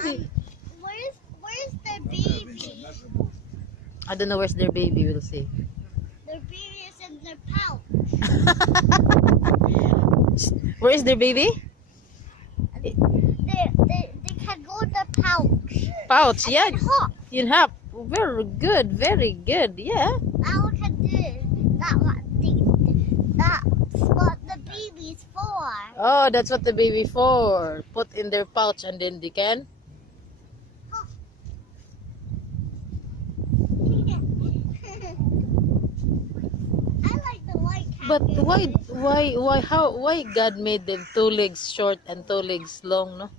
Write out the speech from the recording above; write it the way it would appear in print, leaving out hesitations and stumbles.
Where's the baby? I don't know where's their baby. We'll see. The baby is in the pouch. Where is their baby? They can go in the pouch. Pouch. And Yeah. then hop. You have. Very good. Very good. Yeah. Now we can do that. That's what the baby's for. Oh, that's what the baby for. Put in their pouch and then they can. I like the white cat. But why God made them 2 legs short and 2 legs long, no?